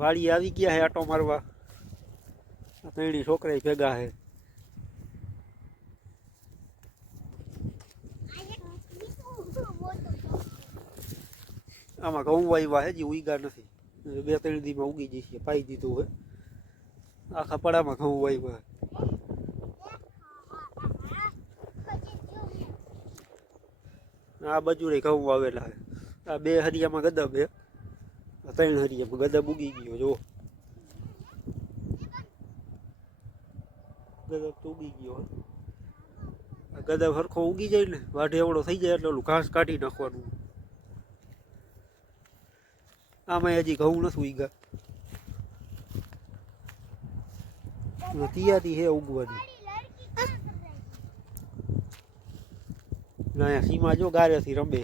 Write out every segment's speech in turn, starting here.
વાડી આવી ગયા હે આટો મારવા ત્રણેય છોકરા ભેગા હે આમાં ઘઉં વાવ્યા હે જી ઉગ્યા નથી 2-3 દીમાં ઉગી જશે પાઈ દીધું હે આખા પડામાં ઘઉં વાવ્યા આ બાજુ રે ઘઉં વાવેલા હે આ 2 હરિયામાં ગદબ હે 3 હરિયામાં ગદબ ઉગી ગયો જો ગદબ તો ઉગી ગયો ગદબ હરખો ઉગી જાય ને વાઢે એવડો થઈ જાય એટલે ઓલું ઘાસ કાઢી નાખવાનું આમાં હજી ઘઉં નથી ઉગ્યા તિયાતી હે ઉગવાની ના સીમા જો ગારેથી રમે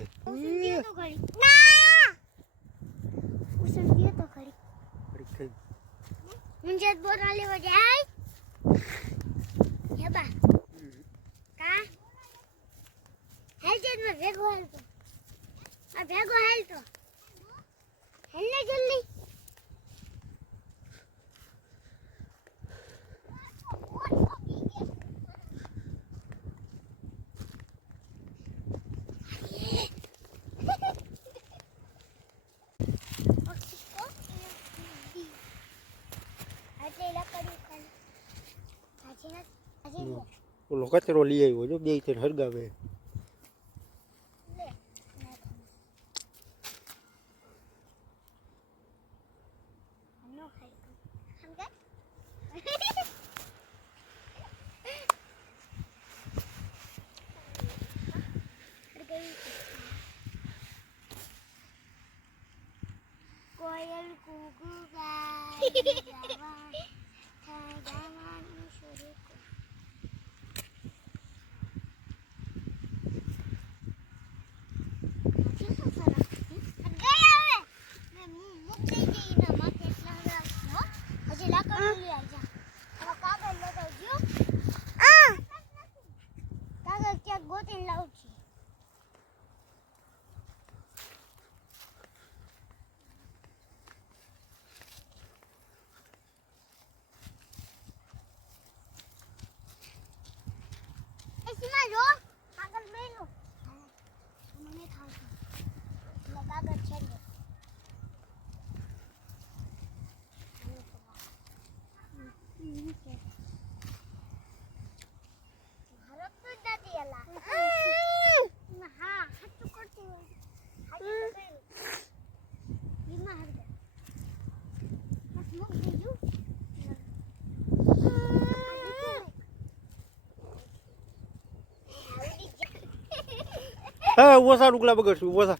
ઓલો કચરો લઈ આવ્યો જો 2 થઈને હરગાવે કોયલ કુકુ હા ઓછા ડુકલા બગડશું ઓછા